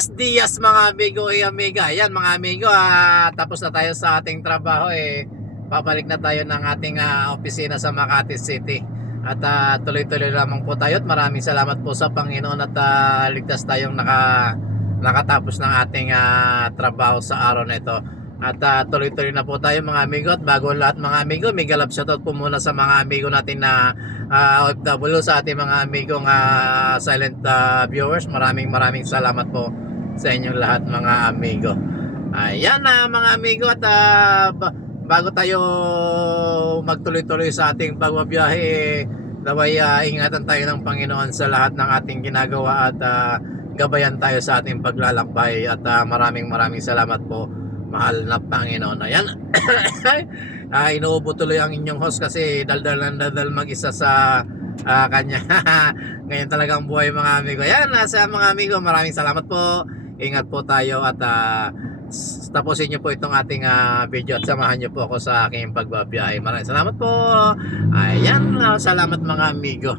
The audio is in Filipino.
Buenos dias mga amigo y amiga. Ayan mga amigo, tapos na tayo sa ating trabaho Pabalik na tayo ng ating opisina sa Makati City. At tuloy-tuloy lamang po tayo at maraming salamat po sa Panginoon at ligtas tayong nakatapos ng ating trabaho sa araw na ito. At tuloy-tuloy na po tayo mga amigo. At bago lahat mga amigo, may galap shoutout po muna sa mga amigo natin na OFW, sa ating mga amigong silent viewers. Maraming salamat po sa inyong lahat mga amigo. Ayan mga amigo, at bago tayo magtuloy-tuloy sa ating pagbabiyahe, naway ingatan tayo ng Panginoon sa lahat ng ating ginagawa at gabayan tayo sa ating paglalakbay. At maraming salamat po, mahal na Panginoon. Ayan. Inuubo tuloy ang inyong host kasi daldal mag-isa sa kanya. Ngayon talagang buhay mga amigo. Ayan, sa mga amigo, maraming salamat po. Ingat po tayo at tapusin nyo po itong ating video at samahan nyo po ako sa aking pagbabiyahe. Maraming salamat po. Ayan, salamat mga amigo.